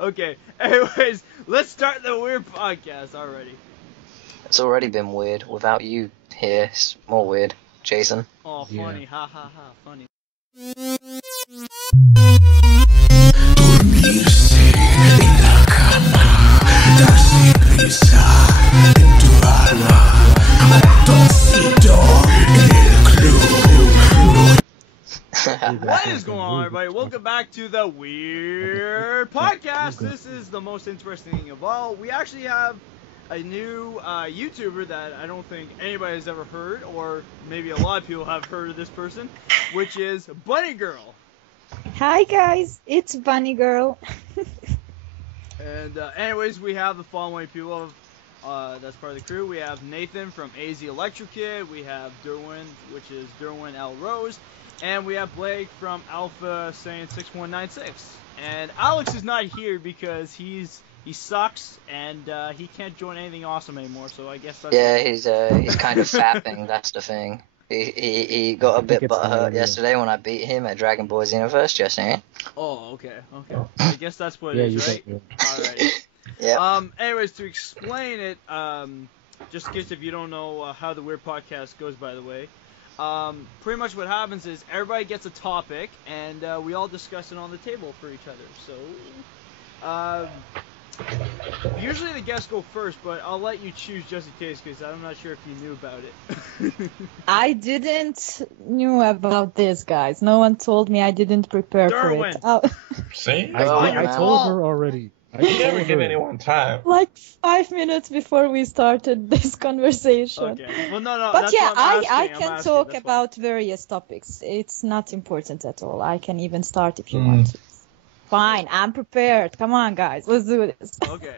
Okay. Anyways, let's start the weird podcast already. It's already been weird. Without you here, it's more weird. Jason. Oh, funny. Yeah. Ha ha ha. Funny. Dormirse en la cama, darse risa en tu alma, motorcito en el club. What is going on, everybody? Welcome back to the Weird Podcast. This is the most interesting thing of all. We actually have a new YouTuber that I don't think anybody has ever heard, or maybe a lot of people have heard of this person, which is Bunny Girl. Hi guys, it's Bunny Girl. And anyways, we have the following people that's part of the crew. We have Nathan from AZ Electric Kid. We have Derwin, which is Derwin L. Rose. And we have Blake from Alpha saying 6196. And Alex is not here because he sucks and he can't join anything awesome anymore. So I guess that's he's kind of fapping. That's the thing. He got a bit butthurt yesterday when I beat him at Dragon Ball Xenoverse, just saying. Oh, okay. I guess that's what it is, right? Alright. Yeah. Anyways, to explain it, just in case if you don't know how the Weird Podcast goes, by the way, pretty much what happens is everybody gets a topic, and we all discuss it on the table for each other. So, usually the guests go first, but I'll let you choose just in case, because I'm not sure if you knew about it. I didn't knew about this, guys. No one told me. I didn't prepare for it. Oh. See? I told her already. You never give anyone time. Like 5 minutes before we started this conversation. Okay. Well, no. But that's yeah, what I'm I asking. can talk about various topics. It's not important at all. I can even start if you want to. Fine, I'm prepared. Come on, guys. Let's do this. Okay.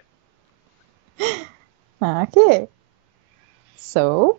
Okay. So,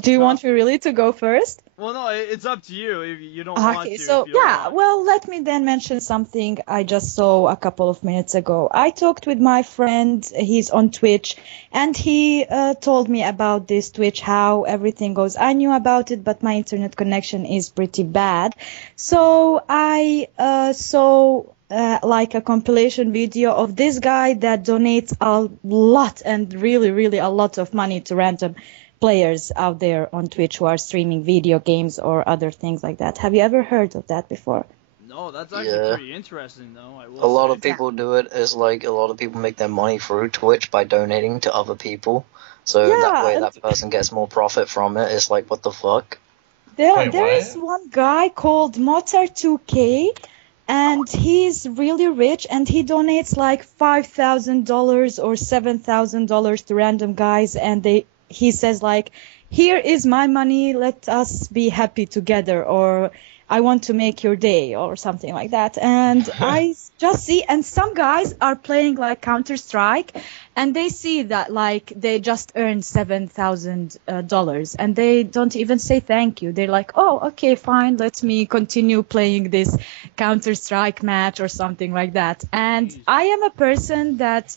do you want me really to go first? Well, no, it's up to you if you don't want to. Okay, so yeah, well, let me then mention something I just saw a couple of minutes ago. I talked with my friend, he's on Twitch, and he told me about this Twitch, how everything goes. I knew about it, but my internet connection is pretty bad. So I saw like a compilation video of this guy that donates a lot and really a lot of money to random players out there on Twitch who are streaming video games or other things like that. Have you ever heard of that before? No, that's actually pretty interesting, though. A lot of people do it as like a lot of people make their money through Twitch by donating to other people. So that way that person gets more profit from it. It's like, what the fuck? There is one guy called Motar2K, and he's really rich, and he donates like $5,000 or $7,000 to random guys, and he says like, here is my money, let us be happy together, or I want to make your day, or something like that. And I just see, and some guys are playing like Counter-Strike, and they see that like they just earned $7,000, and they don't even say thank you. They're like, oh, okay, fine, let me continue playing this Counter-Strike match or something like that. And I am a person that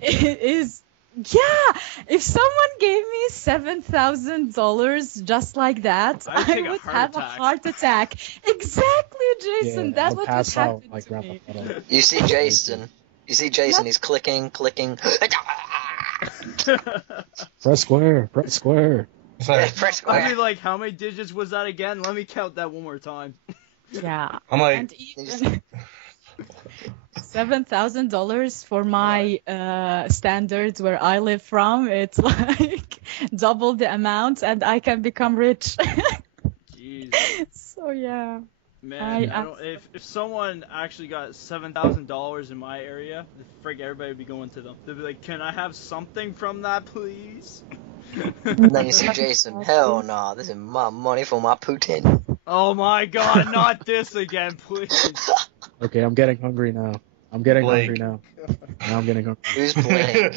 is... Yeah, if someone gave me $7,000 just like that, I would have a heart attack. Exactly, Jason. That's what would happen to me. You see Jason. He's clicking. Press square. Press square. I'd be like, how many digits was that again? Let me count that one more time. Yeah. I'm like... And even $7,000 for my standards where I live from, it's like double the amount, and I can become rich. Jeez. So yeah. Man, if someone actually got $7,000 in my area, everybody would be going to them. They'd be like, can I have something from that, please? And then you see Jason, hell no, this is my money for my Putin. Oh my god, not this again, please. Okay, I'm getting hungry now. Hungry now. Now I'm getting hungry. Who's playing?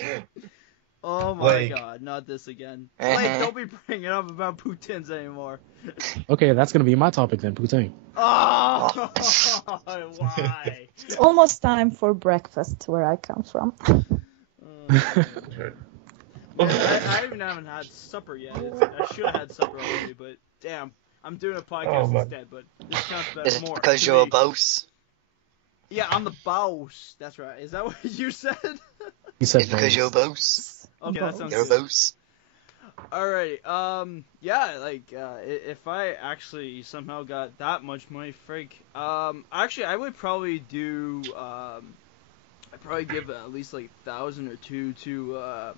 Oh my god, not this again. Blake, don't be bringing up about Putins anymore. Okay, that's gonna be my topic then, Putin. Oh, why? It's almost time for breakfast where I come from. Man, I even haven't had supper yet. I should have had supper already, but damn, I'm doing a podcast instead, but this counts more. Is it because you're a boss? Yeah, I'm the boss. That's right. Is that what you said? He said It's because both. you're boss. Okay, that sounds You're a good. boss. Alright, yeah, like, if I actually somehow got that much money, actually, I would probably do, I'd probably give at least, like, 1,000 or two to a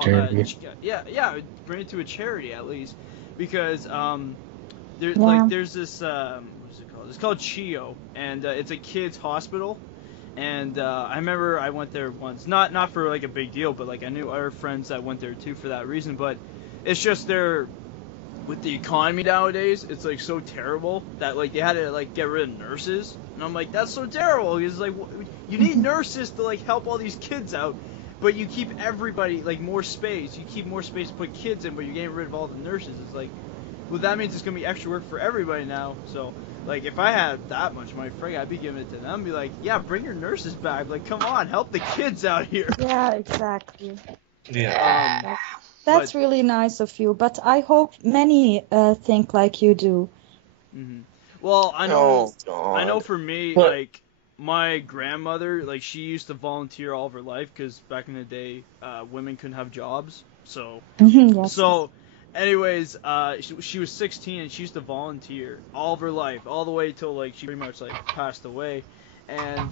Charity. yeah, I would bring it to a charity, at least, because, Yeah. there's this, what is it called? It's called CHIO, and, it's a kid's hospital. And I remember I went there once, not for like a big deal, but like I knew other friends that went there too for that reason. But it's just with the economy nowadays, it's like so terrible that like they had to like get rid of nurses, and I'm like, that's so terrible. Because like you need nurses to like help all these kids out, but you keep everybody like more space. You keep more space to put kids in, but you're getting rid of all the nurses. It's like, well, that means it's gonna be extra work for everybody now. So. Like, if I had that much money, I'd be giving it to them. Be like, yeah, bring your nurses back. Like, come on, help the kids out here. Yeah, exactly. Yeah. That's But- really nice of you, but I hope many think like you do. Mhm. Well, I know. Oh, I know God. for me, What? like, my grandmother, like, she used to volunteer all of her life because back in the day, women couldn't have jobs. So, Yes. so, anyways, she was 16 and she used to volunteer all of her life, all the way till like she pretty much like passed away. And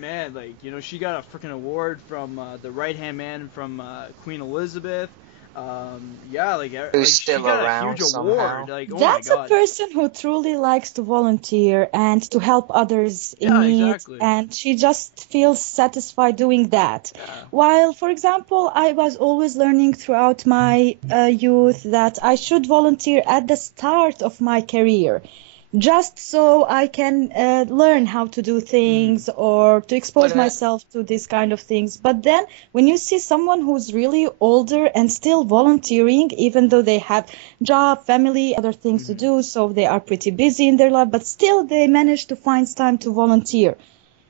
man, like, you know, she got a freaking award from the right hand man from Queen Elizabeth. Yeah, like, Who's she still got a around huge somehow. award. Like, oh That's my a god. person who truly likes to volunteer and to help others in Yeah, need, exactly. and she just feels satisfied doing that. Yeah. While, for example, I was always learning throughout my youth that I should volunteer at the start of my career, just so I can learn how to do things or to expose But, myself to these kind of things. But then when you see someone who's really older and still volunteering, even though they have job, family, other things to do, so they are pretty busy in their life, but still they manage to find time to volunteer.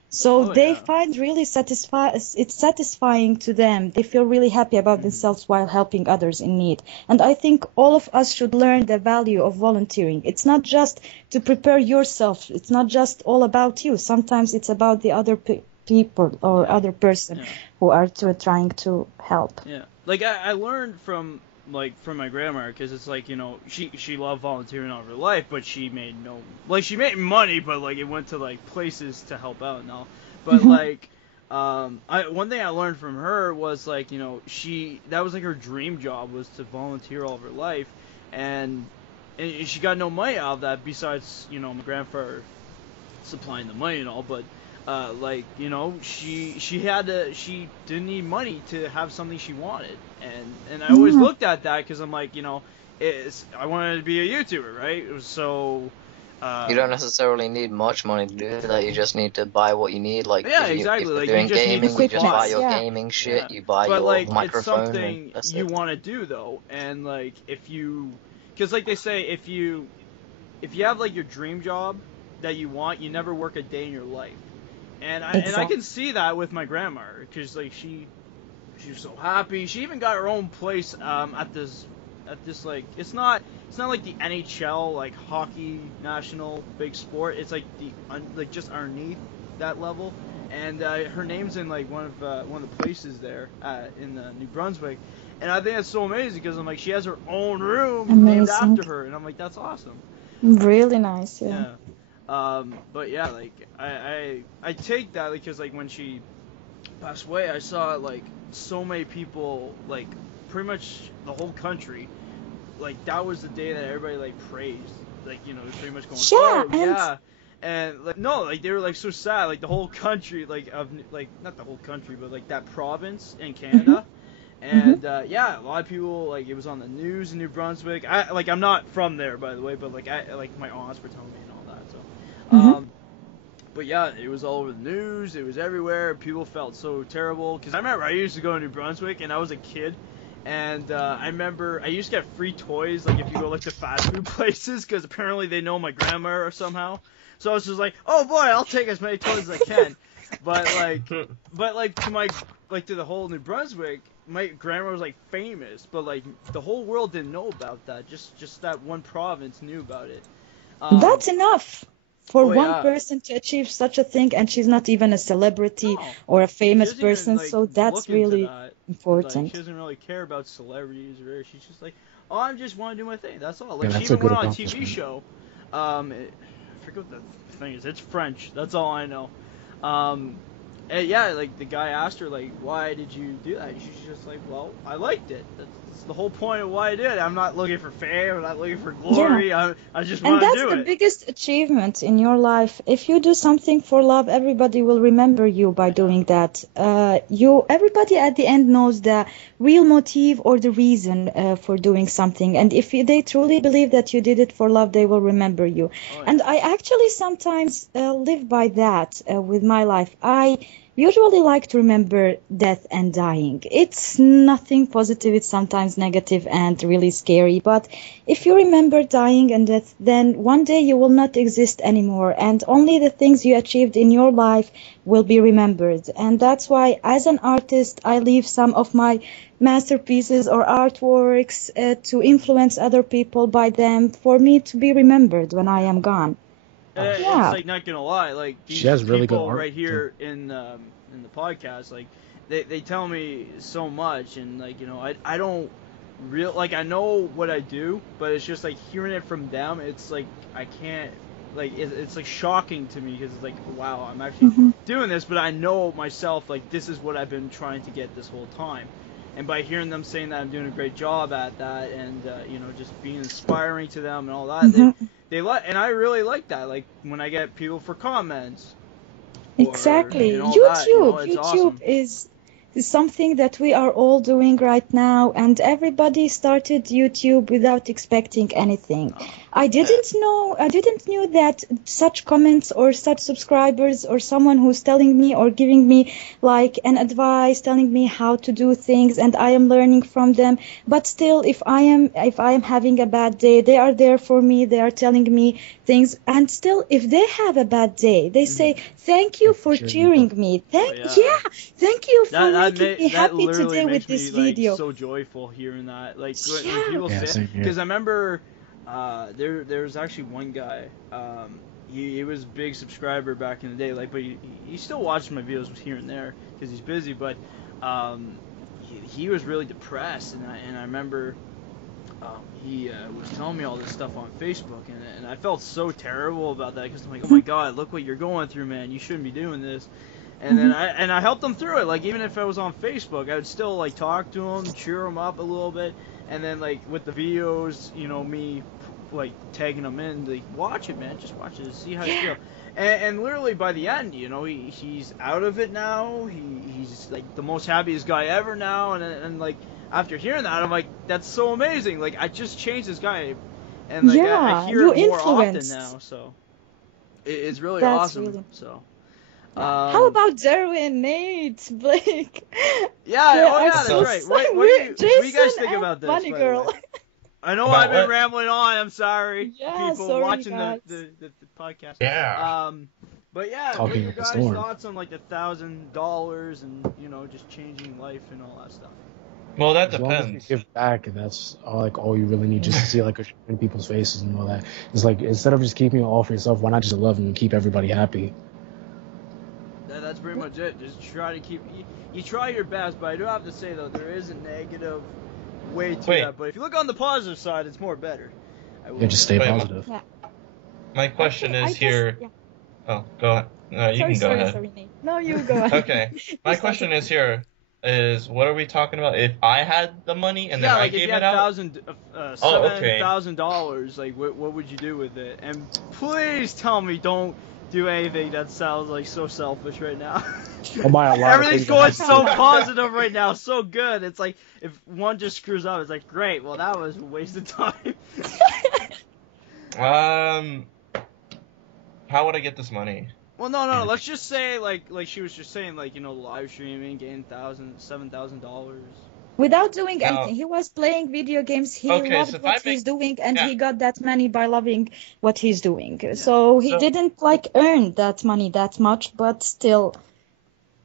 So Oh, they yeah. find really it's satisfying to them. They feel really happy about themselves while helping others in need. And I think all of us should learn the value of volunteering. It's not just to prepare yourself. It's not just all about you. Sometimes it's about the other people or other person Yeah. who are trying to help. Yeah, like I learned from my grandma, because it's like, you know, she loved volunteering all of her life, but she made she made money, but like it went to like places to help out and all. But like one thing I learned from her was like, you know, that was like her dream job was to volunteer all of her life, and she got no money out of that besides, you know, my grandfather supplying the money and all, but like, you know, she didn't need money to have something she wanted, and I always looked at that because I'm like, you know, I wanted to be a YouTuber, right? So You don't necessarily need much money to do that. You just need to buy what you need. Like, Yeah, if exactly, you're like, you doing just need gaming, you just buy equipment. your Yeah. gaming shit. Yeah. You buy but your like it's microphone. something And that's you it. want to do though, and like because like they say, if you have like your dream job that you want, you never work a day in your life. And I Exactly. can see that with my grandma, because like she was so happy. She even got her own place at this like, it's not like the NHL like hockey national big sport. It's like like just underneath that level. And her name's in like one of the places there in New Brunswick. And I think that's so amazing because I'm like, she has her own room named Amazing. after her, and I'm like, that's awesome. Really nice, yeah. Yeah. But yeah, like I take that because like when she passed away, I saw like so many people, like pretty much the whole country, like that was the day that everybody like praised, like, you know, pretty much going, Yeah, oh and- yeah. And like no, like they were like so sad, like the whole country, like not the whole country, but like that province in Canada. And yeah, a lot of people, like, it was on the news in New Brunswick. I'm not from there, by the way, but like my aunts were telling me and all that. So, but yeah, it was all over the news. It was everywhere. People felt so terrible because I remember I used to go to New Brunswick and I was a kid, and I remember I used to get free toys, like if you go like to fast food places, because apparently they know my grandma or somehow. So I was just like, oh boy, I'll take as many toys as I can. But like to the whole New Brunswick, my grandma was like famous, but like the whole world didn't know about that. Just that one province knew about it. That's enough. For Oh, one yeah. person to achieve such a thing, and she's not even a celebrity No. or a famous She doesn't even, person, like, so that's look into really that. Like, important. she doesn't really care about celebrities or she's just like, oh, I just want to do my thing. That's all. Like, Yeah, she that's a even good went on a TV accomplishment. show. I forget what the thing is. It's French. That's all I know. And yeah, like the guy asked her, like, why did you do that? And she's just like, well, I liked it. That's the whole point of why I did it. I'm not looking for fame. I'm not looking for glory. I just And want to that's do the it. biggest achievement in your life. If you do something for love, everybody will remember you by doing that. Everybody at the end knows the real motive or the reason for doing something. And if they truly believe that you did it for love, they will remember you. Oh, yeah. And I actually sometimes live by that with my life. I usually like to remember death and dying. It's nothing positive, it's sometimes negative and really scary. But if you remember dying and death, then one day you will not exist anymore, and only the things you achieved in your life will be remembered. And that's why, as an artist, I leave some of my masterpieces or artworks to influence other people by them, for me to be remembered when I am gone. It's Yeah. like, not gonna lie, like these She has really good people art, right here in the podcast, like they tell me so much, and like, you know, I don't like, I know what I do, but it's just like hearing it from them, it's like I can't, like it's like shocking to me, because it's like, wow, I'm actually doing this, but I know myself, like, this is what I've been trying to get this whole time. And by hearing them saying that I'm doing a great job at that, and you know, just being inspiring to them and all that, they like, and I really like that. Like when I get people for comments. Exactly. And all YouTube, that, you know, it's YouTube awesome. is something that we are all doing right now, and everybody started YouTube without expecting anything. I didn't knew that such comments or such subscribers or someone who's telling me or giving me like an advice, telling me how to do things, and I am learning from them. But still, if I am having a bad day, they are there for me. They are telling me things, and still, if they have a bad day, they say, "Thank you for cheering me. Thank you for making me happy today with this video." Like, so joyful hearing that. Like when people say, because I remember there's actually one guy. He was a big subscriber back in the day. Like, but he still watches my videos here and there because he's busy. But he was really depressed, and I remember. He was telling me all this stuff on Facebook, and I felt so terrible about that, because I'm like, oh my god, look what you're going through, man. You shouldn't be doing this. And then I helped him through it. Like, even if I was on Facebook, I would still like talk to him, cheer him up a little bit, and then like with the videos, you know, me like tagging him in, like, watch it, man, just watch it, see how you feel. And literally by the end, you know, he's out of it now. He's like the most happiest guy ever now, and like. After hearing that, I'm like, that's so amazing. Like, I just changed this guy, and like I hear it more often now. So it's really awesome. Really... So how about Darwin, Nate, Blake? Yeah, that's right. What do you guys think about this? Funny girl. I know I've been rambling on. I'm sorry, yeah, people sorry, watching guys. the podcast. Yeah. But yeah, what are your guys' thoughts on like the $1,000 and, you know, just changing life and all that stuff? Well, that as long as depends. you give back, and that's all you really need, just to see like in people's faces and all that. It's like, instead of just keeping it all for yourself, why not just love and keep everybody happy? That's pretty much it. Just try to keep. You try your best, but I do have to say though, there is a negative way to that. But if you look on the positive side, it's more better. Yeah, just stay positive. My question is here. Oh, go ahead. No, you can go ahead. Sorry, Nate. No, you go ahead. Okay. My question is here. Is what are we talking about? If I had the money and then I gave it out, $7,000, like what would you do with it? And please tell me, don't do anything that sounds like so selfish right now. Everything's going so positive right now, so good. It's like if one just screws up, it's like, great. Well, that was a waste of time. How would I get this money? Well, no. Let's just say, like she was just saying, like, you know, live streaming, getting $7,000. Without doing anything, he was playing video games. He loved what he's doing, and he got that money by loving what he's doing. Yeah. So he didn't like earn that money that much, but still,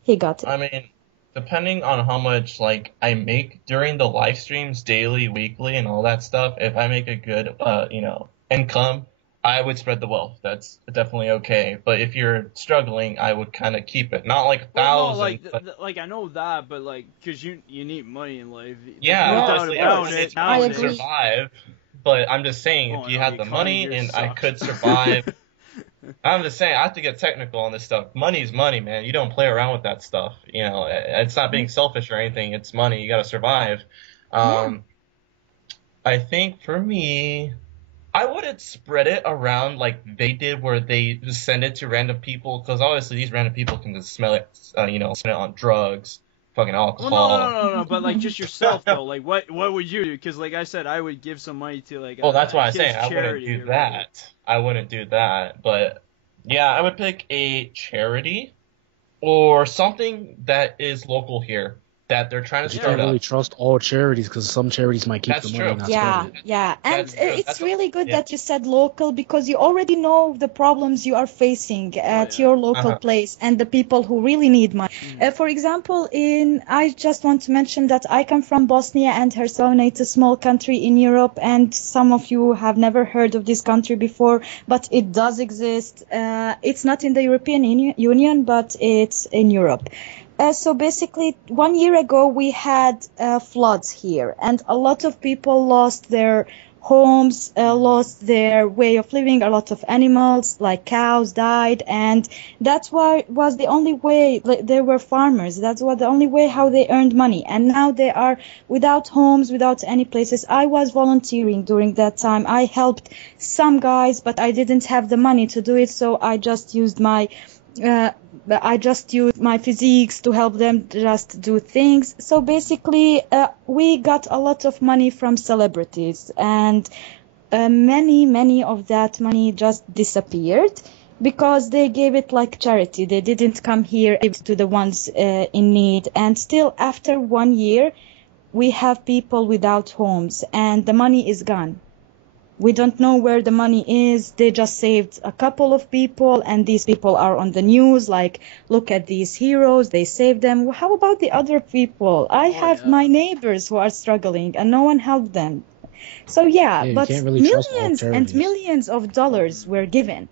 he got it. I mean, depending on how much like I make during the live streams, daily, weekly, and all that stuff, if I make a good, income, I would spread the wealth. That's definitely okay. But if you're struggling, I would kind of keep it. Not like Well, no, thousands. like I know that, but like, cause you need money in life. Yeah, There's no doubt obviously, about everyone it needs money to nowadays. survive. But I'm just saying, Oh, if you no, had the the economy money here and I sucks. could survive, I'm just saying, I have to get technical on this stuff. Money's money, man. You don't play around with that stuff. You know, it's not being selfish or anything. It's money. You got to survive. I think for me, I wouldn't spread it around like they did, where they just send it to random people, because obviously these random people can just smell it, spend it on drugs, fucking Well, alcohol. no, but like just yourself though. Like, what would you do? Because like I said, I would give some money to like. Well, that's why I'm kids' saying I wouldn't charity do or that. I wouldn't do that. But yeah, I would pick a charity or something that is local here that they're trying to But you start can't really up. trust all charities because some charities might keep That's the money true. and not Yeah, spend it. yeah, and That's true. it's That's really good yeah. that you said local because you already know the problems you are facing at yeah. your local Uh-huh. place and the people who really need money. For example, I just want to mention that I come from Bosnia and Herzegovina. It's a small country in Europe, and some of you have never heard of this country before, but it does exist. It's not in the European Union, but it's in Europe. So basically, 1 year ago, we had floods here, and a lot of people lost their homes, lost their way of living. A lot of animals, like cows, died, and that's why was the only way. Like, they were farmers. That's what the only way how they earned money. And now they are without homes, without any places. I was volunteering during that time. I helped some guys, but I didn't have the money to do it, so I just used my physiques to help them just do things. So basically, we got a lot of money from celebrities, and many of that money just disappeared because they gave it like charity. They didn't come here to the ones in need. And still, after 1 year, we have people without homes, and the money is gone. We don't know where the money is. They just saved a couple of people, and these people are on the news, like, look at these heroes, they saved them. How about the other people? I have my neighbors who are struggling, and no one helped them. So yeah, you but can't really trust all millions and charities. millions of dollars were given.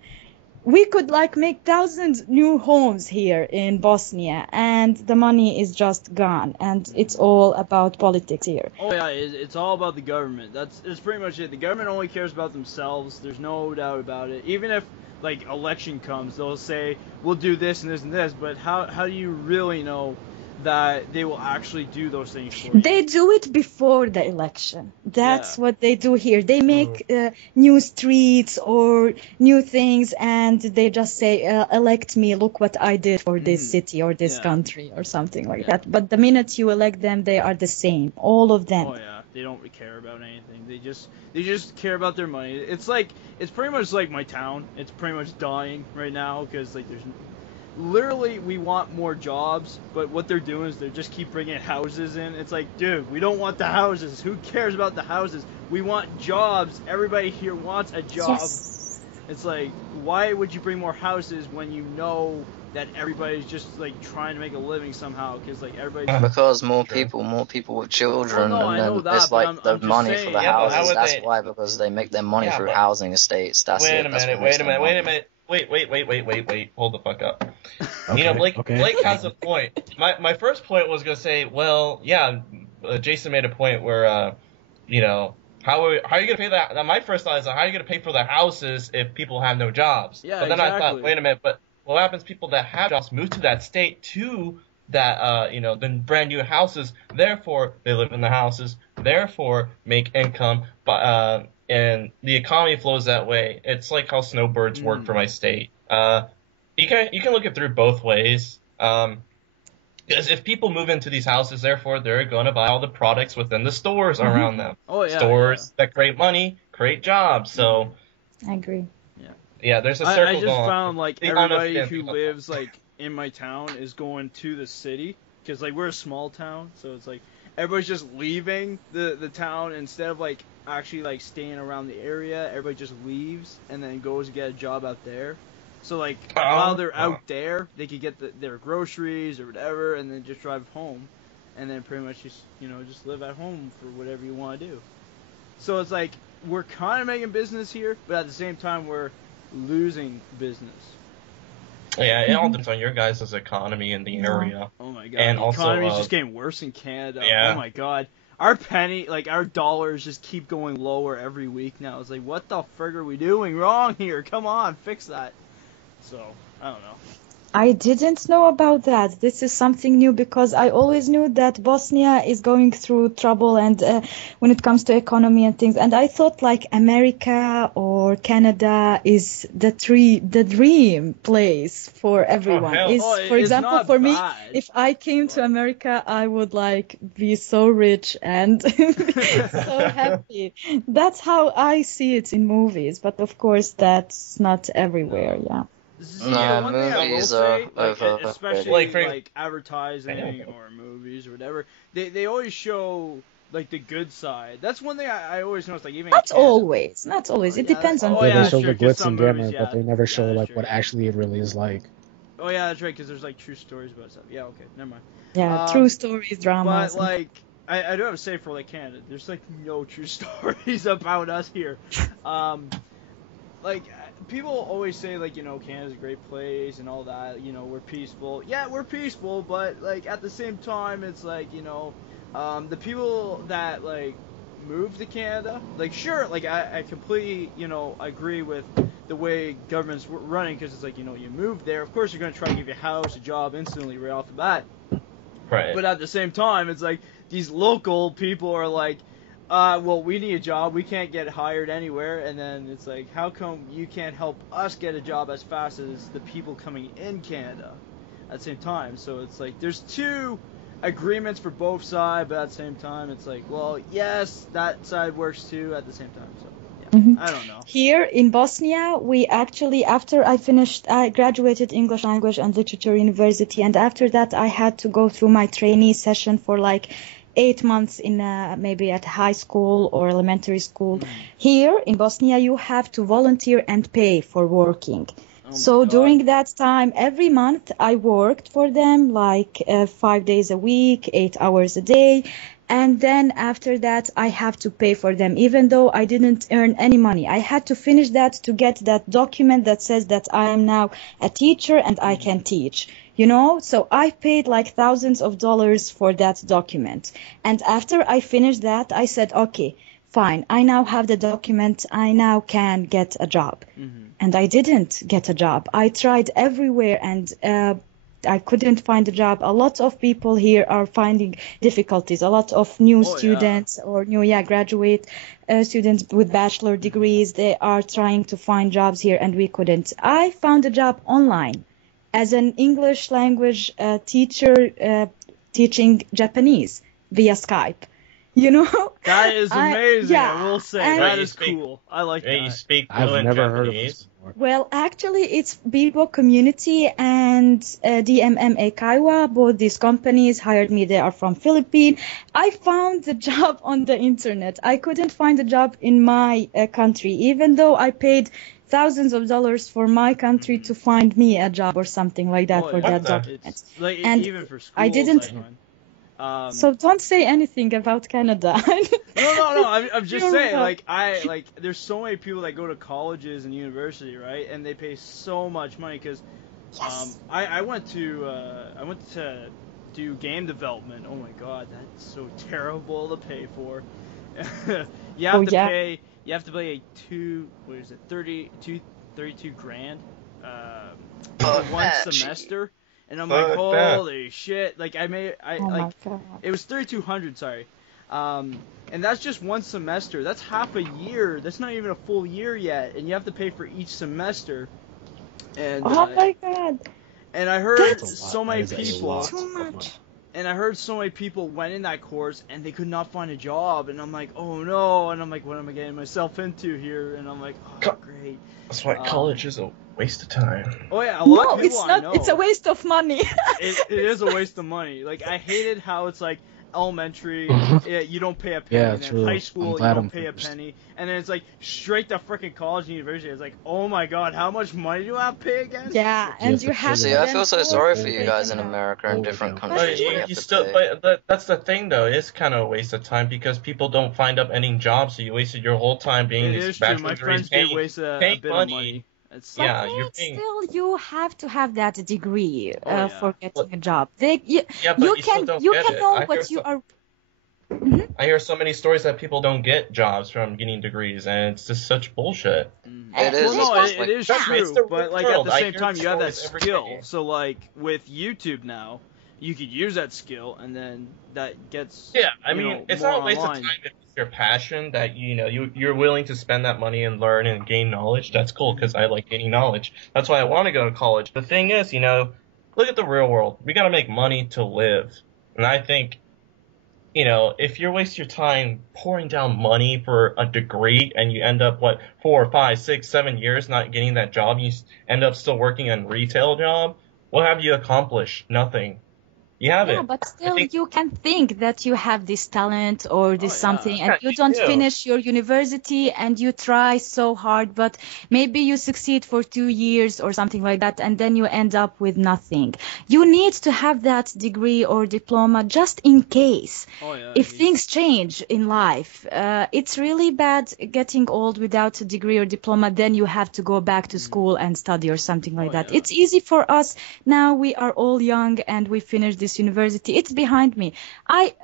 We could like make thousands new homes here in Bosnia, and the money is just gone, and it's all about politics here. Oh yeah, it's all about the government. That's pretty much it. The government only cares about themselves. There's no doubt about it. Even if like election comes, they'll say we'll do this and this and this. But how do you really know that they will actually do those things for you? They do it before the election. That's what they do here. They make new streets or new things, and they just say, elect me, look what I did for this city or this country or something like that. But the minute you elect them, they are the same, all of them. Oh yeah, they don't care about anything. They just care about their money. It's pretty much like my town. It's pretty much dying right now because like there's literally we want more jobs, but what they're doing is they just keep bringing houses in. It's like, dude, we don't want the houses. Who cares about the houses? We want jobs. Everybody here wants a job. Yes. It's like, why would you bring more houses when you know that everybody's just like trying to make a living somehow? Because like everybody's Because more people with children, Well, no, I know and then that, it's but like I'm just money saying. for the Yeah, but how houses. would That's they- why, because they make their money Yeah, through but- housing estates. That's Wait it. a That's minute, what makes wait a their minute, money. wait. Hold the fuck up. Okay, Blake okay. has a point. My first point was gonna say, well, yeah, Jason made a point where, how are you gonna pay that? My first thought is, how are you gonna pay for the houses if people have no jobs? Yeah, But then I thought, exactly. wait a minute, but what happens? People that have jobs move to that state to that, the brand new houses. Therefore, they live in the houses. Therefore, make income. And the economy flows that way. It's like how snowbirds work for my state. You can look it through both ways. Because if people move into these houses, therefore they're going to buy all the products within the stores around them. Oh yeah, Stores that create money, create jobs. So I agree. yeah, there's a circle I just going on. found like They everybody understand who people. lives like in my town is going to the city because like we're a small town, so it's like everybody's just leaving the town instead of like actually like staying around the area. Everybody just leaves and then goes to get a job out there. So like while they're out there, they could get their groceries or whatever, and then just drive home, and then pretty much just just live at home for whatever you want to do. So it's like we're kind of making business here, but at the same time we're losing business. Yeah, it all depends on your guys' economy in the area. Oh my god, And the also, economy's just getting worse in Canada. yeah. Oh my god. Our penny, like, our dollars just keep going lower every week now. It's like, what the frig are we doing wrong here? Come on, fix that. So, I don't know. I didn't know about that. This is something new because I always knew that Bosnia is going through trouble and when it comes to economy and things. And I thought like America or Canada is the dream place for everyone. hell. For example, not for me, bad. if I came to America, I would like be so rich and so happy. That's how I see it in movies. But of course, that's not everywhere. Yeah. See, Nah, one thing I will movies say, are like, overrated. especially Like, advertising or movies or whatever, they always show like the good side. That's one thing I always notice. Like even in Not Canada. always. Not always. It Yeah, depends on oh, the yeah, they show sure, the 'cause glitz some and glamour, movies, but they yeah. never show Yeah, like sure. what actually it really is like. Oh yeah, that's right. Because there's like true stories about stuff. Yeah, okay, never mind. Yeah, true stories, dramas. But like, I do have to say for like Canada, there's like no true stories about us here. Like people always say like, you know, Canada's a great place and all that, you know, we're peaceful. Yeah, we're peaceful, but like at the same time it's like, you know, the people that like move to Canada, like sure, like I completely, you know, agree with the way government's running, because it's like, you know, you move there, of course you're going to try to give you a house, a job instantly right off the bat. Right. But at the same time, it's like these local people are like, well, we need a job. We can't get hired anywhere. And then it's like, how come you can't help us get a job as fast as the people coming in Canada at the same time? So it's like there's two agreements for both sides, but at the same time, it's like, well, yes, that side works too at the same time. So yeah, I don't know. Here in Bosnia, we actually, after I graduated English Language and Literature University, and after that I had to go through my trainee session for like 8 months in maybe at high school or elementary school. Here in Bosnia, you have to volunteer and pay for working. So during that time, every month I worked for them like 5 days a week, 8 hours a day. And then after that, I have to pay for them, even though I didn't earn any money. I had to finish that to get that document that says that I am now a teacher and I can teach. You know, so I paid like thousands of dollars for that document. And after I finished that, I said, okay, fine, I now have the document. I now can get a job. And I didn't get a job. I tried everywhere and I couldn't find a job. A lot of people here are finding difficulties. A lot of new students or new graduate students with bachelor degrees, they are trying to find jobs here and we couldn't. I found a job online as an English language teacher teaching Japanese via Skype. You know? That is amazing, I will say. And That is cool. I like that. You speak I've fluent never heard of Japanese? this before. Well, actually, it's Bilbo Community and DMM Eikaiwa. Both these companies hired me. They are from Philippines. I found the job on the internet. I couldn't find a job in my country, even though I paid thousands of dollars for my country to find me a job or something like that for that document. It's like And even for schools, I didn't. find. So don't say anything about Canada. No. I'm just You're saying, right. there's so many people that go to colleges and university, right? And they pay so much money because, I went to do game development. Oh my god, that's so terrible to pay for. You have to pay. You have to pay 32 grand, for one semester. And I'm like, holy shit! Like it was 3,200. Sorry, and that's just one semester. That's half a year. That's not even a full year yet, and you have to pay for each semester. And oh my god! And I heard so many That is a people. lot. Too much. And I heard so many people went in that course and they could not find a job. And I'm like, oh no. And I'm like, what am I getting myself into here? And I'm like, oh, great. That's why college is a waste of time. Oh yeah, a lot of people it's not. I know. It's a waste of money. It is a waste of money. Like, I hated how it's like, elementary, you don't pay a penny. Yeah, And then true. high I'm school, you glad don't I'm pay a first. penny. And then it's like straight to freaking college and university. It's like, oh my god, how much money do I have to pay again? Yeah, and you have to See, I then feel so pay sorry to for you take guys them in out. America and different But countries where you You have to still, pay. but that's the thing though. It's kind of a waste of time because people don't find up any jobs, so you wasted your whole time being It these is true. bachelor My degrees, friends did paying, waste a paying bit of money. It's, But Yeah, you're yet paying. still you have to have that degree Oh, yeah. for getting Well, a job. They, you, Yeah, but you you still can don't you get can it. know I hear what you so, are. Mhm. I hear so many stories that people don't get jobs from getting degrees, and it's just such bullshit. It is. Well, no, It's just it like is Trust me, it's true, the but real like at world. the I same hear time, you have that stories every skill. day. So like with YouTube now, you could use that skill, and then that gets Yeah, I you mean, know, it's more not a waste online. of time if it's your passion that you're willing to spend that money and learn and gain knowledge. That's cool because I like gaining knowledge. That's why I want to go to college. The thing is, look at the real world. We gotta make money to live, and I think, if you waste your time pouring down money for a degree and you end up 4, 5, 6, 7 years not getting that job, you end up still working a retail job. What have you accomplished? Nothing. You haven't. Yeah, but I still think you can think that you have this talent or this Oh, yeah. something, and Yeah, you you don't do. finish your university and you try so hard, but maybe you succeed for 2 years or something like that, and then you end up with nothing. You need to have that degree or diploma just in case. Oh yeah. If things change in life, it's really bad getting old without a degree or diploma. Then you have to go back to school and study or something like Oh, that. yeah. It's easy for us now. We are all young and we finished this university. It's behind me.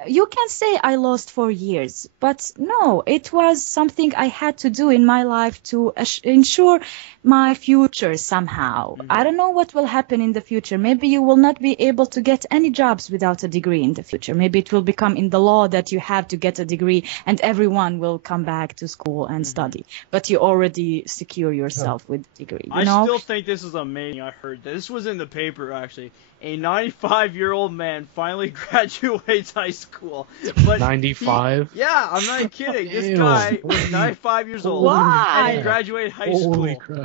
You can say I lost 4 years, but no, it was something I had to do in my life to ensure my future somehow. I don't know what will happen in the future. Maybe you will not be able to get any jobs without a degree in the future. Maybe it will become in the law that you have to get a degree and everyone will come back to school and study. But you already secure yourself with a degree. I still think this is amazing. I heard this was in the paper actually. A 95-year-old man finally graduates high school. But 95? yeah, I'm not kidding. This Damn. guy was 95 years old Why? and he graduated high Holy school. crap.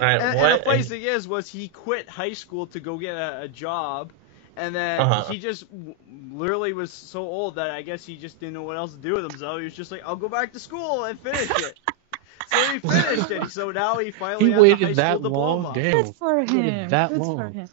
All right, And what? the funny thing was he quit high school to go get a job, and then he just literally was so old that I guess he just didn't know what else to do with himself. He was just like, I'll go back to school and finish it. So he finished it. So now he finally He has a high waited that school long? diploma. Damn. Good for He waited him. that Good long. for him.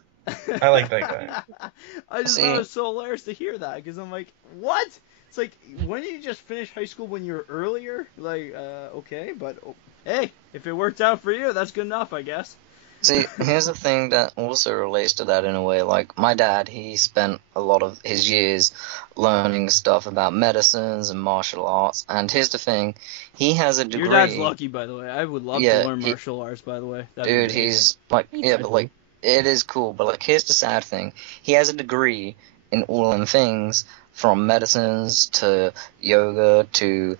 I like that guy. I just thought it was so hilarious to hear that because I'm like, what? It's like, when did you just finish high school when you were earlier? Like, okay, but hey, if it worked out for you, that's good enough, I guess. See, here's the thing that also relates to that in a way. Like, my dad, he spent a lot of his years learning stuff about medicines and martial arts. And here's the thing, he has a degree. Your dad's lucky, by the way. I would love to learn martial arts, by the way. That'd be Dude, amazing. he's like, yeah, but like, it is cool. But like, here's the sad thing: he has a degree in all them things, from medicines to yoga to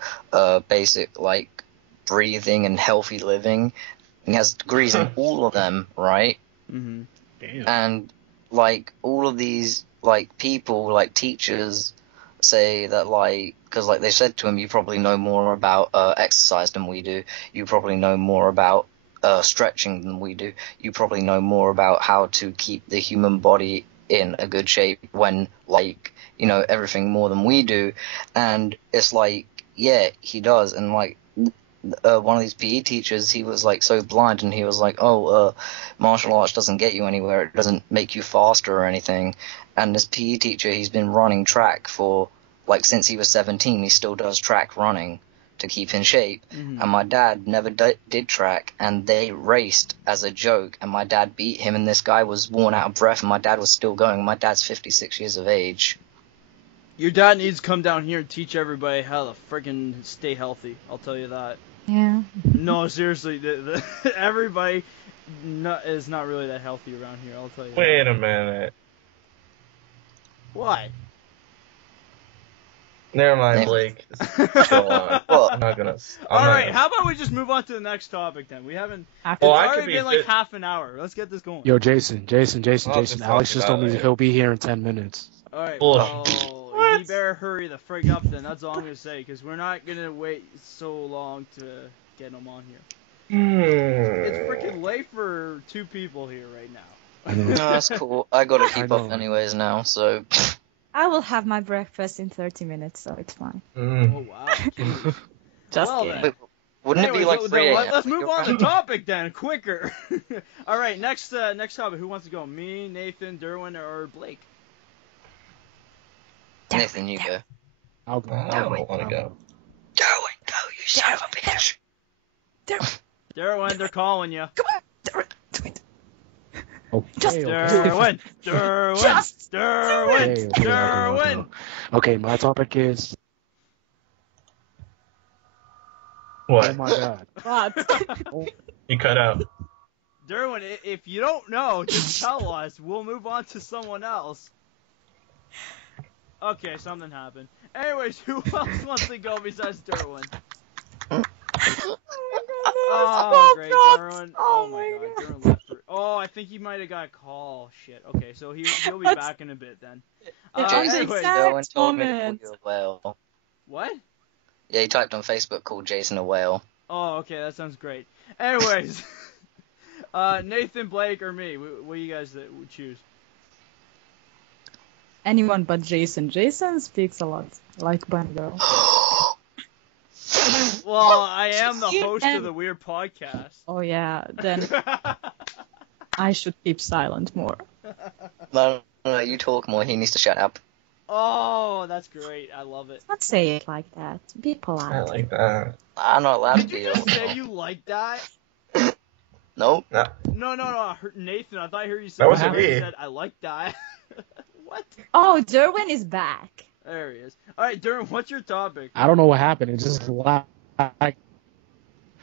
basic like breathing and healthy living. He has degrees in all of them, right? Mm-hmm. Damn. And like all of these like people, like teachers, say that like, because like they said to him, you probably know more about exercise than we do. You probably know more about stretching than we do. You probably know more about how to keep the human body in a good shape when like, everything more than we do. And it's like, yeah, he does. And like, one of these PE teachers, he was like so blind, and he was like, martial arts doesn't get you anywhere, it doesn't make you faster or anything. And this PE teacher, he's been running track for like since he was 17. He still does track running to keep in shape. Mm-hmm. And my dad never did track, and they raced as a joke, and my dad beat him, and this guy was worn out of breath, and my dad was still going. My dad's 56 years of age. Your dad needs to come down here and teach everybody how to freaking stay healthy. I'll tell you that. Yeah. No, seriously, everybody is not really that healthy around here. I'll tell you. Wait that. a minute. Why? Never mind, Blake. Chill on. Well, I'm not gonna. All right, how about we just move on to the next topic then? We haven't. It's Well, I already could be been a like bit- half an hour. Let's get this going. Yo, Jason. I'll Alex just just talk told about me it. he'll be here in 10 minutes. All right. Bullshit. Well, he better hurry the frig up then. That's all I'm gonna say, because we're not gonna wait so long to get him on here. It's freaking late for 2 people here right now. I know. no, that's cool. I gotta keep I up know. anyways now, so. I will have my breakfast in 30 minutes, so it's fine. Oh wow. Just Well, kidding. then. Wouldn't it be like so 3 a.m.? let's move on to topic then, quicker. All right, next topic. Who wants to go? Me, Nathan, Derwin, or Blake? Nathan, you go. I'll go. I don't want to go. Darwin, go, you son of a bitch. Derwin, they're calling you. Okay, Just okay. Derwin, Derwin, Just Derwin, Okay, Derwin. Okay, my topic is. Oh What? my god. What? You cut out. Derwin, if you don't know, just tell us. We'll move on to someone else. Okay, something happened. Anyways, who else wants to go besides Derwin? Oh, great, Derwin. Oh my god, Derwin left. Oh, I think he might have got a call. Shit. Okay, so he'll be back in a bit then. Anyways, Darwin told me to call moment. you a whale. what? Yeah, he typed on Facebook, called Jason a whale. Oh, okay, that sounds great. Anyways, Nathan, Blake, or me? What do you guys would choose? Anyone but Jason. Jason speaks a lot, like Bango. Well, I am the You host can- of the weird podcast. Oh yeah, then I should keep silent more. No, you talk more, he needs to shut up. Oh, that's great. I love it. Don't say it like that. Be I polite. like that. I'm not allowed to Did be you just say you like that? Nope. No, I heard Nathan, I thought I heard you say That wasn't you me. said I like that. What? Oh, Derwin is back. There he is. All right, Derwin, what's your topic? I don't know what happened. It just lagged. My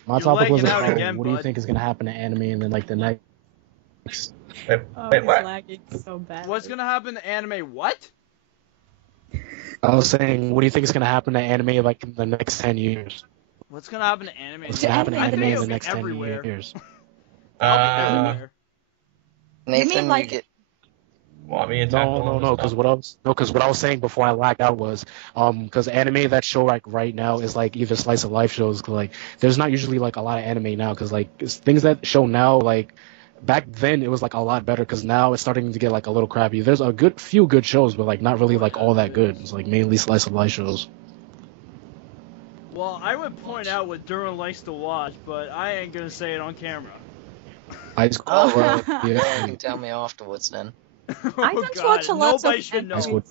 You're topic was lagging out like, again, what do you bud. think is gonna happen to anime, and then like the next. Wait, Oh, wait, he's what? lagging so bad. What's gonna happen to anime? What? I was saying, what do you think is gonna happen to anime like in the next 10 years? What's gonna happen to anime? What's To gonna happen to anime anime in it'll the be next 10 everywhere. years? It'll be Uh, everywhere. Nathan, like- you get. want me to tackle all No, this because stuff? what I was saying before I lagged out was, because anime that show like right now is like either slice of life shows. 'Cause, like, there's not usually like a lot of anime now, because like things that show now, like back then it was like a lot better, because now it's starting to get like a little crappy. There's a few good shows, but like not really like all that good. It's like mainly slice of life shows. Well, I would point out what Derwin likes to watch, but I ain't gonna say it on camera. High school. Oh, well, you yeah. can tell me afterwards then. Oh, I don't God, watch a lot Nobody of should know. High school.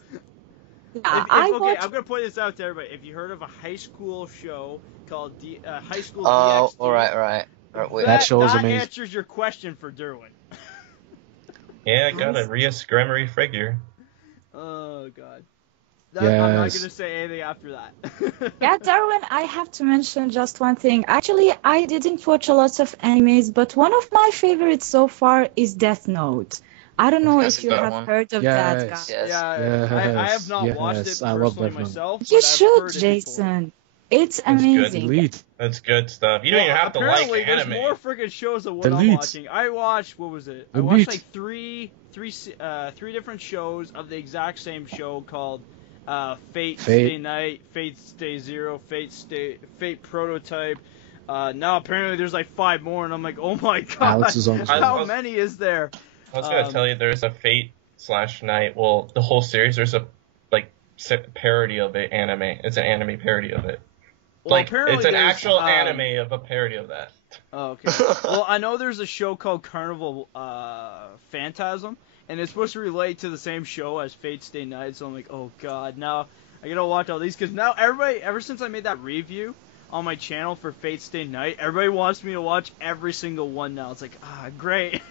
Yeah, Okay, I'm gonna point this out to everybody. If you heard of a high school show called High School Oh, DxD, alright. Alright, wait. That show is that amazing. answers your question for Derwin. Yeah, I got a Rhea Scremery figure. Oh God. I'm not Yes. gonna say anything after that. Yeah, Darwin, I have to mention just one thing. Actually, I didn't watch a lot of animes, but one of my favorites so far is Death Note. I don't know That's if a you good have one. heard of Yes. that guy. Yes. Yeah, I have not watched it Yes, I love personally Death Note. myself. You but I've should, heard it Jason. It's good. amazing. Delete. That's good stuff. You don't even have to like apparently there's anime. more freaking shows than what I'm Delete. watching. I watched, what was it? I Delete. watched like three different shows of the exact same show called Fate Stay Night, Fate Stay Zero, Fate Prototype. Now apparently there's like 5 more, and I'm like, oh my god, Alex is on his how phone. many is there? I was gonna tell you there's a Fate/Night. Well, the whole series. There's a parody of it. Anime. It's an anime parody of it. Well, Like apparently it's an there's, actual anime of a parody of that. Oh, okay. Well, I know there's a show called Carnival Phantasm, and it's supposed to relate to the same show as Fate Stay Night, so I'm like, oh god, now I gotta watch all these, because now everybody, ever since I made that review on my channel for Fate Stay Night, everybody wants me to watch every single one now. It's like, great.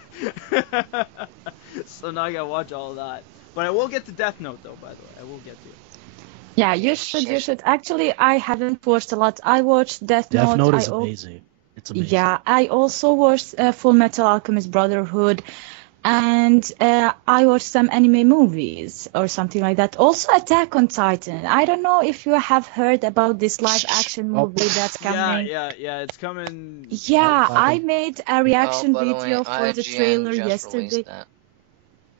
So now I gotta watch all of that. But I will get to Death Note, though, by the way. I will get to it. Yeah, you should. Actually, I haven't watched a lot. I watched Death Note. Death Note is amazing. It's amazing. Yeah, I also watched Full Metal Alchemist Brotherhood, and I watched some anime movies or something like that. Also, Attack on Titan. I don't know if you have heard about this live-action movie that's coming. Yeah, it's coming. Yeah, I made a reaction by the video way, for the IGN trailer just yesterday. released that.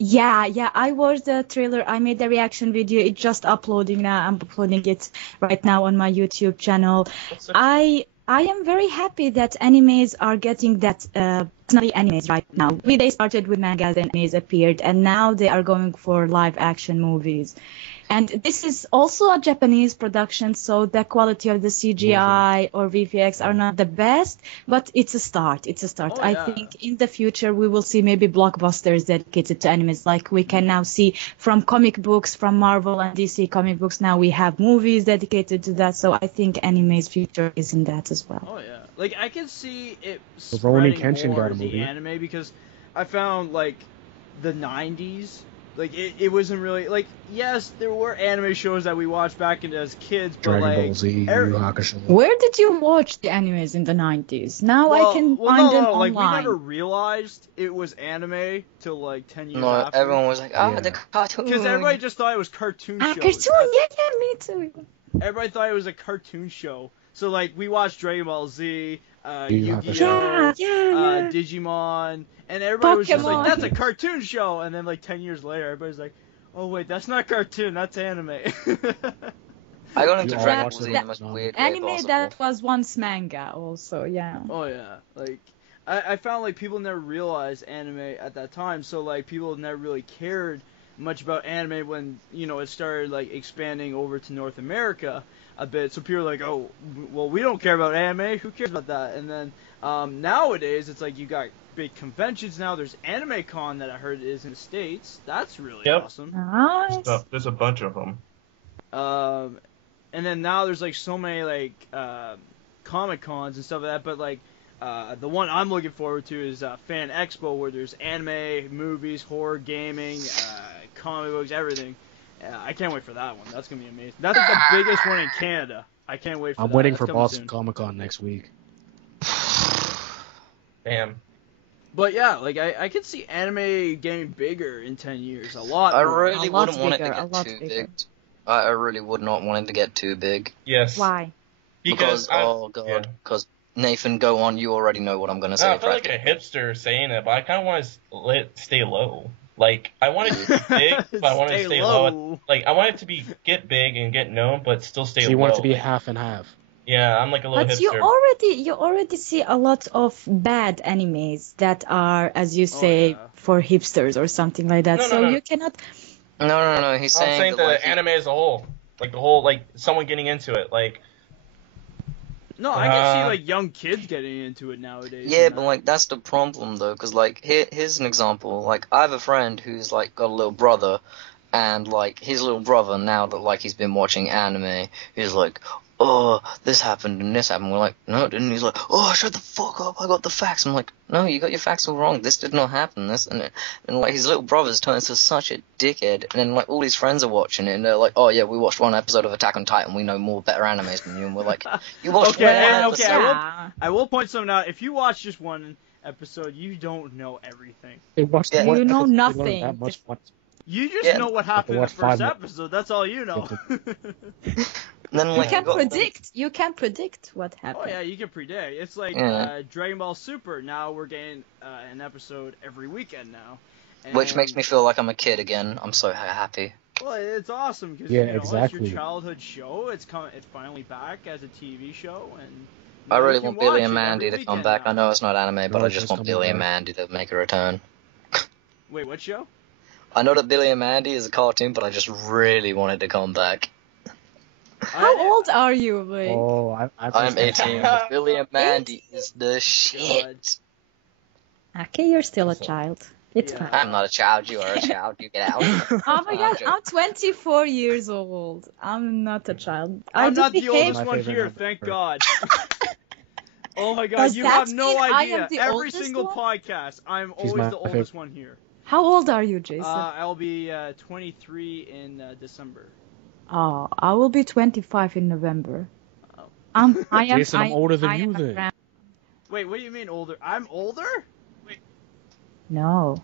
Yeah, I watched the trailer. I made the reaction video. It's just uploading now. I'm uploading it right now on my YouTube channel. I am very happy that animes are getting that, personally animes right now. They started with manga, then animes appeared, and now they are going for live action movies. And this is also a Japanese production, so the quality of the CGI or VFX are not the best, but it's a start. It's a start. Oh, I yeah. think in the future we will see maybe blockbusters dedicated to animes, like we can now see from comic books, from Marvel and DC comic books. Now we have movies dedicated to that, so I think anime's future is in that as well. Oh yeah, like I can see it Rurouni spreading Kenshin more got a the movie. anime because I found like the 90s, like it wasn't really like, yes, there were anime shows that we watched back as kids, but Dragon like Ball Z, Yu er- Yu Hakusho. Where did you watch the animes in the 90s? Now well, I can well, find them no, like online. we never realized it was anime till like 10 years No, after. everyone was like, Yeah. the cartoon. Because everybody just thought it was cartoon Ah, shows. cartoon, yeah, me too. Everybody thought it was a cartoon show. So like we watched Dragon Ball Z, Yu Yu Yu-Gi-Oh, Yeah. Digimon, and everybody was just like, Pokemon. that's a cartoon show. And then like 10 years later, everybody's like, oh wait, that's not cartoon, that's anime. I got into You all Dragon Ball watched Z in it? the most weird way Anime possible. that was once manga also, yeah. Oh yeah, like I found like people never realized anime at that time, so like people never really cared much about anime when, you know, it started like expanding over to North America a bit. So people were like, oh, well, we don't care about anime, who cares about that? And then nowadays it's like you got big conventions now. There's Anime Con that I heard is in the States. That's really Yep. awesome. Nice. There's a bunch of them. And then now there's like so many like Comic Cons and stuff like that, but like the one I'm looking forward to is Fan Expo, where there's anime, movies, horror, gaming, comic books, everything. I can't wait for that one. That's gonna be amazing. That's like the biggest one in Canada. I can't wait for I'm that. waiting That's for coming Boston soon. Comic Con next week. Damn. But yeah, like I could see anime getting bigger in 10 years. A lot. I more. really A lot wouldn't want it to bigger, a get lot too bigger. big. I really would not want it to get too big. Yes. Why? Because, oh god, yeah. because Nathan, go on, you already know what I'm gonna say. I feel like a hipster saying it, but I kind of want to let it stay low. Like, I want it to be big, but I want it to stay low. Like, I want it to get big and get known, but still stay So low. you want it to be Like, half and half. yeah, I'm like a little But hipster. you already see a lot of bad animes that are, as you say, yeah. for hipsters or something like that. No, no, so no. you cannot. No, he's I'm saying that, the like, anime as a whole. Like, the whole, like, someone getting into it. Like, No, I can see like young kids getting into it nowadays. Yeah, and but that. like that's the problem though, because like here's an example. Like I have a friend who's like got a little brother, and like his little brother now that like he's been watching anime, he's like, oh, this happened and this happened. We're like, no, it didn't. He's like, oh, shut the fuck up, I got the facts. I'm like, no, you got your facts all wrong. This did not happen. This and like his little brother's turned into such a dickhead, and then like all his friends are watching it, and they're like, oh yeah, we watched one episode of Attack on Titan. We know more better animes than you, and we're like, you watched Okay, one okay, episode. I will point something out. If you watch just one episode, you don't know everything. They watched Yeah. one You know episode, they learned nothing. That much once. You just Yeah. know what happened in the watch first 5 minutes. episode. That's all you know. And then You like can got- predict. You can predict what Oh happens. yeah, you can predict. It's like Yeah. Dragon Ball Super. Now we're getting an episode every weekend now. Which And- makes me feel like I'm a kid again. I'm so happy. Well, it's awesome because Yeah, you know, it's exactly. your childhood show. It's finally back as a TV show, and I now really you can want Billy watch and it Mandy every to come weekend back. now. I know it's not anime, but No, I it's just just want coming Billy and back. Mandy to make a return. Wait, what show? I know that Billy and Mandy is a cartoon, but I just really want it to come back. How old are you, Blake? Oh, I'm 18, but Billy and Mandy is the shit. Okay, you're still a child. It's Yeah. fine. I'm not a child, you are a child, you get out. Oh my god, joking. I'm 24 years old. I'm not a child. I'm do not the behave- oldest My one favorite here, number. thank God. Oh my God, Does you that have no mean I am idea. the Every oldest single one? podcast, I'm She's always my the oldest one here. How old are you, Jason? I'll be 23 in December. Oh, I will be 25 in November. Oh. I am. Jason, I'm older than I you am a then. grand- Wait, what do you mean older? I'm older? No,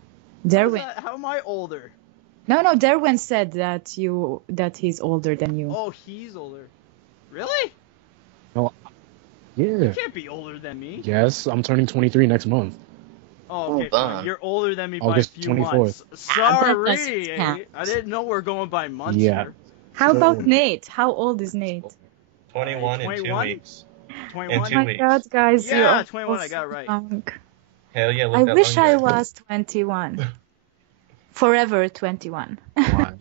How's Derwin. that- How am I older? No, Derwin said that he's older than you. Oh, he's older. Really? Yeah. You can't be older than me. Yes, I'm turning 23 next month. Oh, okay, Ooh, fine. damn. You're older than me August by a few 24th. months. that Sorry, doesn't count. I didn't know we're going by months Yeah. here. How about So- Nate? How old is Nate? 21 in 2 21? weeks. 21? In Oh 2 my weeks. God, guys! Yeah, you're 21, I almost got it right. young. Hell yeah, look I that wish long I hair. was 21. Forever 21. Why?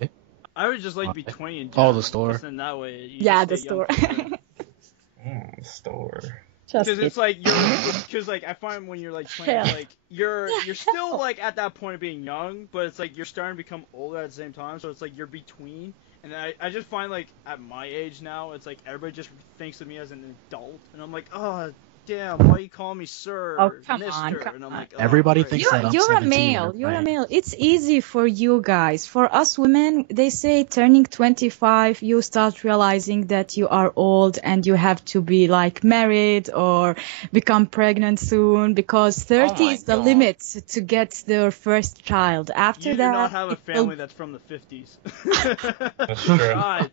I would just like to be 20 in Oh, general. the store. Because then that way you Yeah, just the stay young store. forever. Store. Just Because it's kidding. like because like I find when you're like 20, it's Yeah. like you're still like at that point of being young, but it's like you're starting to become older at the same time. So it's like you're between. And I just find like at my age now, it's like everybody just thinks of me as an adult, and I'm like, oh damn, why you call me sir, Oh, come mister? on, come and I'm on. like, oh, Everybody great. thinks that I'm You're a 17 male. and You're a I'm male. It's easy for you guys. For us women, they say turning 25, you start realizing that you are old and you have to be like married or become pregnant soon because 30 my is the God. limit to get their first child. After You do that, not have a it will- family that's from the 50s. That's true. God.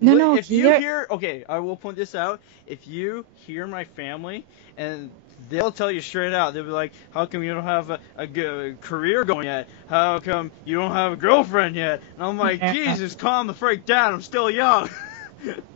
No, Look, no, if you here- hear, okay, I will point this out. If you hear my family, and they'll tell you straight out, they'll be like, how come you don't have a good career going yet? How come you don't have a girlfriend yet? And I'm like, Yeah. Jesus, calm the freak down. I'm still young.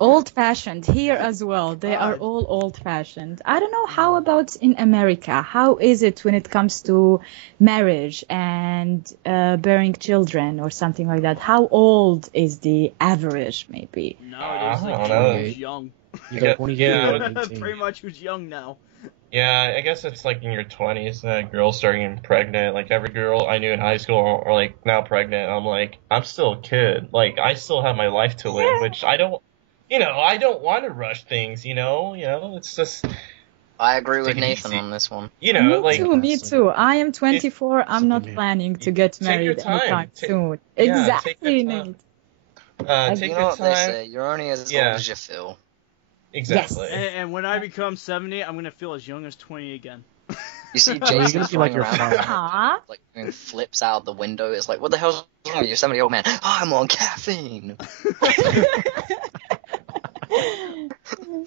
Old-fashioned here as well. They are God. all old-fashioned. I don't know how about in America. How is it when it comes to marriage and bearing children or something like that? How old is the average, maybe? Nowadays, I like, don't know. who's young. either 22 Yeah, or I 18. Pretty much who's young now. Yeah, I guess it's like in your 20s that girls starting getting pregnant. Like every girl I knew in high school are like now pregnant. I'm like, I'm still a kid. Like I still have my life to live, which I don't want to rush things, it's just, I agree with Take it Nathan easy. on this one. Me like, too, me too. I am 24. I'm not Something- planning to get Take your married time. anytime Ta- soon. yeah, Exactly, take your time. Nate. Take You know your what they time. say? You're only as Yeah. old as you feel. Exactly. And when I become 70, I'm going to feel as young as 20 again. You see Well, you're Jason gonna be like flying your around, father. Aw. like doing flips out the window. It's like, what the hell's wrong with you? 70-year-old man. Oh, I'm on caffeine.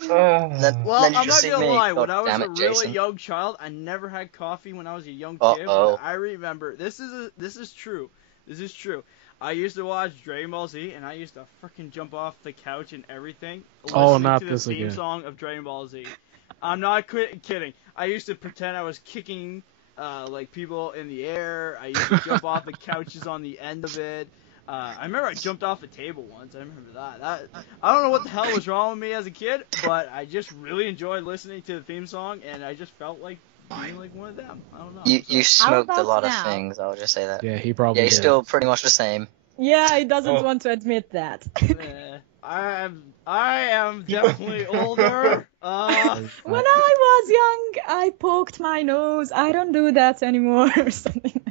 Then- Well, then you I'm just not see gonna me. lie. When God I was damn a it, really Jason. young child, I never had coffee when I was a young kid. Uh-oh. But I remember this is true. This is true. I used to watch Dragon Ball Z, and I used to freaking jump off the couch and everything, Oh, listening not to the this theme again. song of Dragon Ball Z. I'm not kidding. I used to pretend I was kicking like people in the air. I used to jump off the couches on the end of it. I remember I jumped off a table once. I remember that. I don't know what the hell was wrong with me as a kid, but I just really enjoyed listening to the theme song, and I just felt like being like one of them. I don't know. You smoked a about lot now? of things. I'll just say that. Yeah, he probably Yeah, he's did. still pretty much the same. Yeah, he doesn't Oh. want to admit that. I am definitely older. When I was young, I poked my nose. I don't do that anymore or something.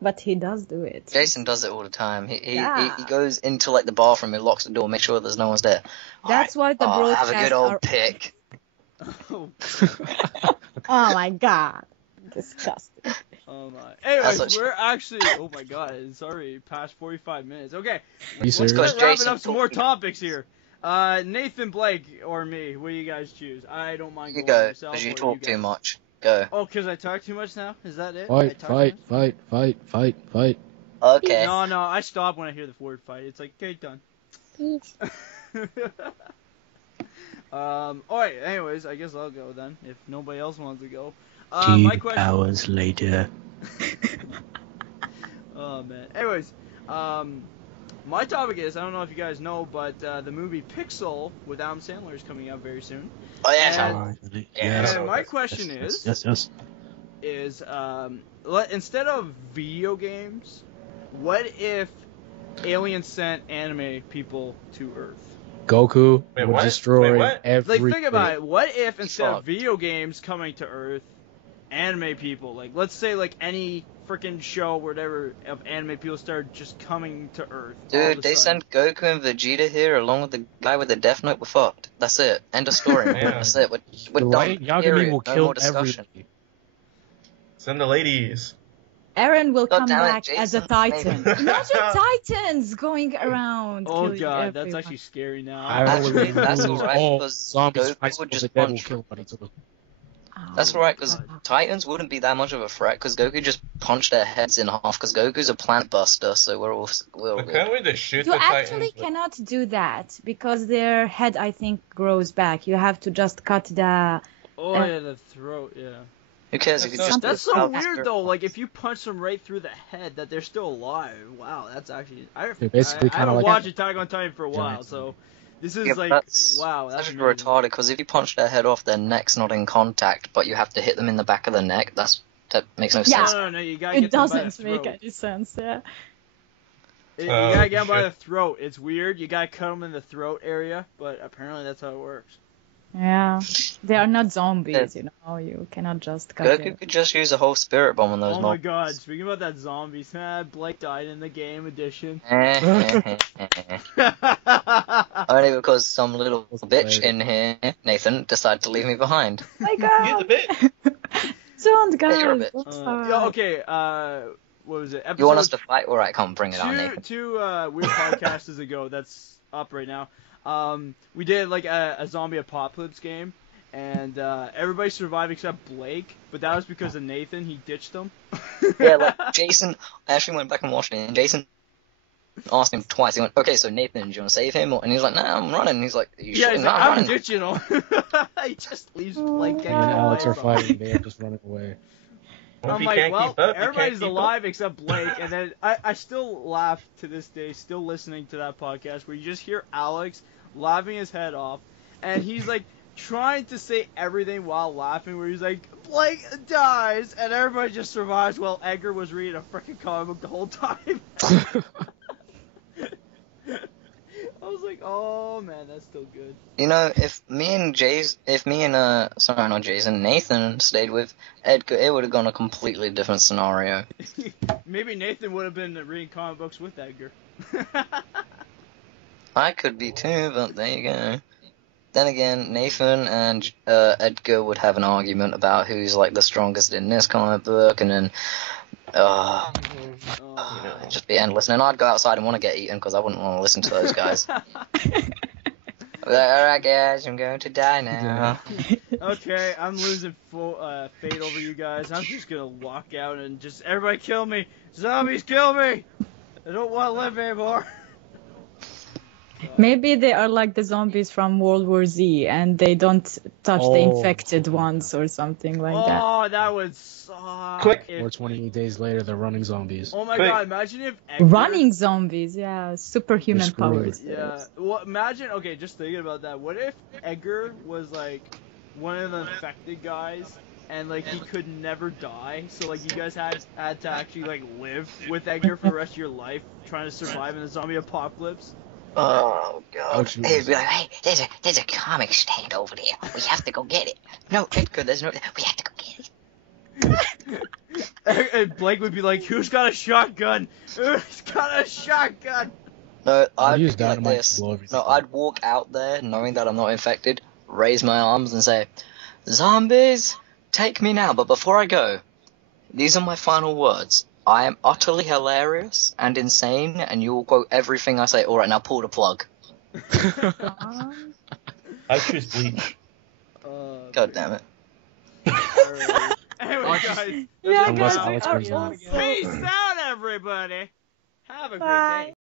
But he does do it. Jason does it all the time. He Yeah. goes into like the bathroom and locks the door, make sure there's no one's there. That's why the Oh, have a broadcasts good old are... pick. Oh my god. Disgusting. Oh my. Anyways, what we're actually. Oh my god, it's already past 45 minutes. Okay, you let's serious? start Because wrapping Jason up some more talking. topics here. Nathan, Blake, or me? What do you guys choose? I don't mind You going go, myself. because you or talk too guys. much. Go. Oh, because I talk too much now? Is that it? I Fight, talk fight, too much? fight. Okay. No, I stop when I hear the word fight. It's like, okay, done. Alright, anyways, I guess I'll go then, if nobody else wants to go. My question... hours later. Oh, man. Anyways, my topic is, I don't know if you guys know, but the movie Pixel with Adam Sandler is coming out very soon. Oh, yeah. And- Yes. And my question is, Yes. instead of video games, what if aliens sent anime people to Earth? Goku Wait, would what? destroy Wait, what? everything. Like, think about it. What if instead of fucked. video games coming to Earth, anime people, like, let's say, like, any freaking show, whatever, of anime people started just coming to Earth. all of a Dude, they sudden. sent Goku and Vegeta here along with the guy with the Death Note. We're fucked. That's it. End of story. Yeah. That's it. We're The done. light Yagami Period. will No kill more discussion. everybody. Send the ladies. Aaron will God come damn it, back as a Jason. titan. Imagine titans going around. Oh killing god, that's everyone. actually scary now. I Actually, will that's lose alright, all because zombies. Goku Christ would was just the dead will punch- kill everybody too. Oh, That's right, because God. Titans wouldn't be that much of a threat, because Goku just punched their heads in half, because Goku's a planet buster, so we're all But good. can't we just shoot You the actually Titans? cannot do that because their head, I think, grows back. You have to just cut the. Oh yeah, the throat, yeah. Who cares if you just... That's so out- weird though. Like if you punch them right through the head, that they're still alive. Wow, that's actually. They're basically I kind of haven't like watched Attack on Titan for a while, giants. so this is Yeah, like that's wow. That's such amazing. retarded, because if you punch their head off, their neck's not in contact, but you have to hit them in the back of the neck. That makes no Yeah. sense. No, you gotta It get them by the doesn't make throat. any sense. Yeah. You gotta get them by shit. the throat. It's weird. You gotta cut them in the throat area, but apparently that's how it works. Yeah. They are not zombies, you know. You cannot just cut Goku them. could just use a whole spirit bomb on those Oh my mobs. god! Speaking about that zombies, Blake died in the game edition. Only because some little bitch in here, Nathan, decided to leave me behind. Oh my He's god! a bit. Don't, you're a guys. bitch. Don't Yeah, fight. okay. What was it? You want us Episode to fight? Alright, come, bring it on, Nathan. two weird podcasts ago. That's up right now. We did like a zombie apocalypse game, and everybody survived except Blake. But that was because of Nathan. He ditched them. Yeah, like, Jason, I actually went back and watched it, and Jason asked him twice. He went, okay, so Nathan, do you want to save him? And he's like, nah, I'm running. And he's like, you Yeah, sure? he's No, like, I'm I'm running. ditching him. He just leaves Blake. Oh, hanging Me and God. Alex are alive. fighting. They are just running away. If I'm you like, can't well, keep up, you can't everybody's keep up. alive except Blake, and then I still laugh to this day, still listening to that podcast where you just hear Alex laughing his head off, and he's like trying to say everything while laughing, where he's like, Blake dies, and everybody just survives while Edgar was reading a freaking comic book the whole time. I was like, oh man, that's still good. You know, if me and Nathan stayed with Edgar, it would have gone a completely different scenario. Maybe Nathan would have been reading comic books with Edgar. I could be too, but there you go. Then again, Nathan and Edgar would have an argument about who's like the strongest in this comic book, and then it'd just be endless. And then I'd go outside and want to get eaten because I wouldn't want to listen to those guys. I'd be like, alright guys, I'm going to die now. Okay, I'm losing fate over you guys. I'm just gonna walk out and just everybody kill me. Zombies kill me. I don't want to live anymore. Maybe they are like the zombies from World War Z, and they don't touch the Oh. infected ones or something like that. Oh, that would suck. Quick. if- Or 20 days later, they're running zombies. Oh my Quick. god, imagine if Edgar... Running zombies, yeah, superhuman They're screwed. powers. Yeah. Well, imagine, okay, just thinking about that. What if Edgar was like one of the infected guys and like he could never die? So like you guys had to actually like live with Edgar for the rest of your life trying to survive in the zombie apocalypse? Oh god. Ouch. He'd be like, hey, there's a comic stand over there. We have to go get it. No, Edgar, we have to go get it. And Blake would be like, who's got a shotgun? Who's got a shotgun? No, I'll I'd use be like dynamite this. to blow everything No, up. I'd walk out there knowing that I'm not infected, raise my arms and say, zombies, take me now. But before I go, these are my final words. I am utterly hilarious and insane, and you will quote everything I say. Alright, now pull the plug. I choose Bleach. God damn it. Alright. Anyway, guys. Yeah, Unless guys, Alex we are brings it up. awesome. Peace out, everybody. Have a great Bye. day.